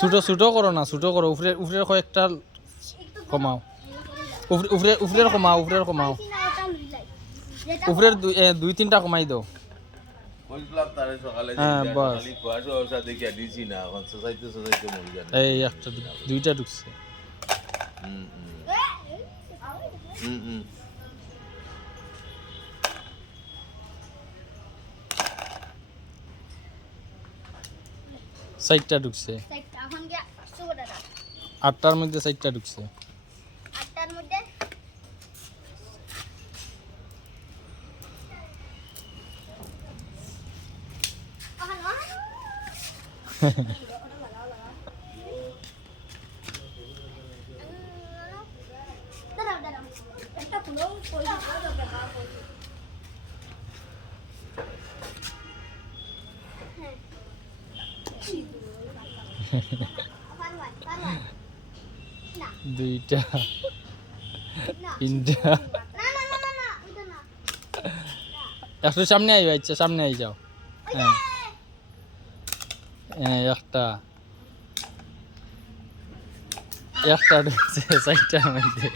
ছোটো ছোটো করো না, ছোটো করো, উপরে উপরে কয়েকটা কমাও, উপরে উপরের কমাও, উপরের কমাও, উপরের দুই তিনটা কমাই দাও। হ্যাঁ বাস এই একটা দুইটা ঢুকছে। সাইডটা ঢুকছে, আটটার মধ্যে সাইডটা ঢুকছে। দুইটা তিনটা একটু সামনে আইও, আচ্ছা সামনে আই যাও। হ্যাঁ হ্যাঁ একটা একটা ঢুকছে সাইডটার মধ্যে।